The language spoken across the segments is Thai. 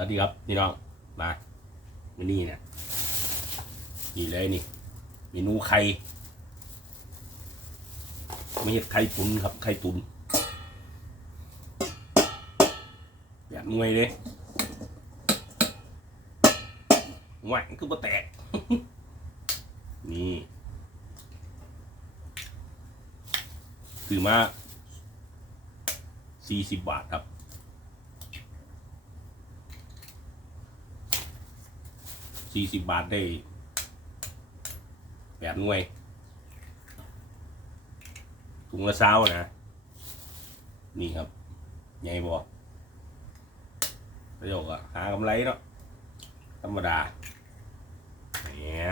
สวัสดีครับพี่น้องมาวันนี้เนี่ยนี่เลยนี่เมนูไข่ไม่เห็ดไข่ตุนครับไข่ตุนแบบหน่วยเลยหวานคือบ่แตก นี่ซื้อมาสี่สิบบาทครับ สี่สิบบาทได้แปดหน่วยถุงละเช้านะ นี่ครับใหญ่บ่ประโยคอะหากำไรเนาะธรรมดาเนี่ย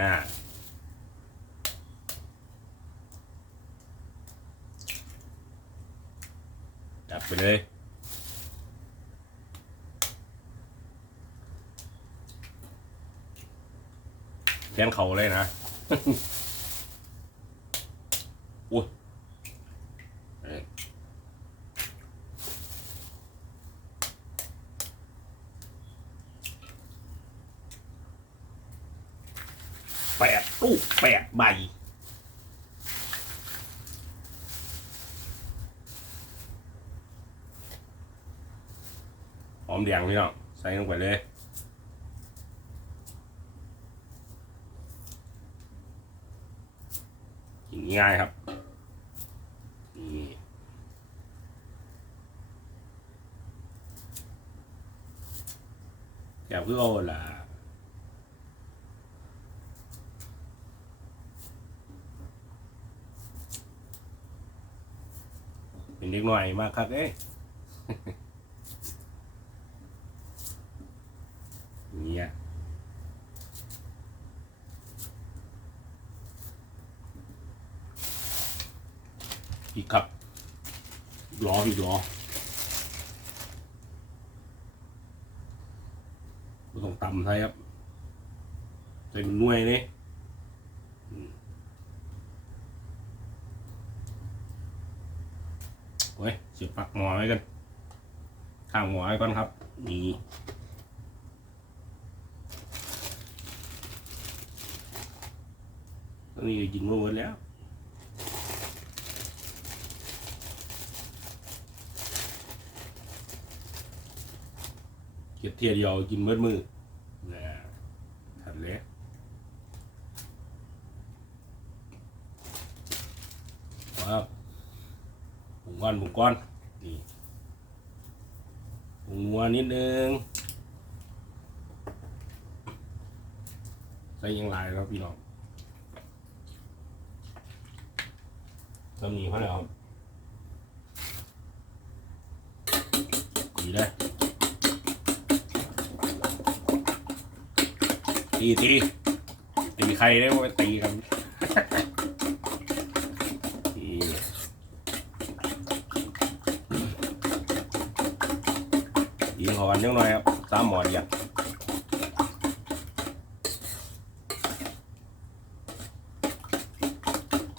จับไปเลย แขนเขาเลยนะอุ้ยเอ้ยแปดลูกแปดใบหอมแดงพี่น้องใส่ลงไปเลย กิน ง่ายครับนี่แกเพื่อเอล่ะเป็นเด็กหน่อยมากครับเอ้ยเนี่ย อีกครับล้ออีกล้อไม่ต้องต่ำใช่ครับใส่มันน่วยนี่อืมโอ้ยเสียบปักหมอไว้กันข้างหมอไว้ก่อนครับ นี่ตอนนี้ก็ยิงมาหมดแล้ว เกียดเทียเดียวกินเมื่อมือนะทันเลยครับผงก้อนผงก้อนนี่ผงนัวนิดนึงใส่ยังไรครับพี่น้องทำหนีเขาเลยครับดีเลย ตีตีตีใครได้ว่าตีกันนี่ยิงหอนยังหน่อยครับสามหมอดอย่าง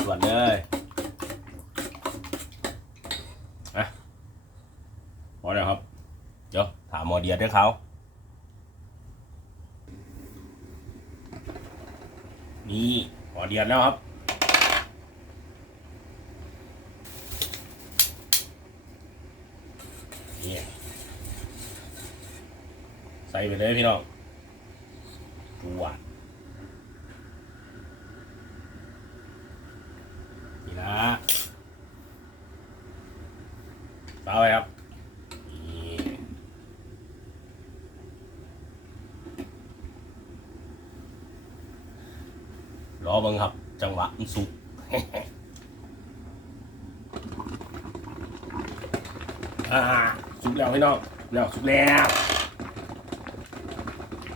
ส่วนเลยอะพอแล้วครับ เดี๋ยวถามหมอเดียดด้วยเขา นี่พอเดียนแล้วครับ นี่ใส่ไปเลยพี่น้องจวดนี่นะเปล่าไว้ครับ รอบังครับ จังหวะมันสุกอ่าสุกแล้วพี่น้องแล้วสุกแล้ว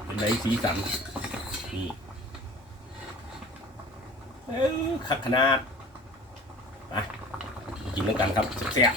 เป็นไรสีสันนี่เอ้ยขักขนาดมากินด้วยกันครับแซ่บ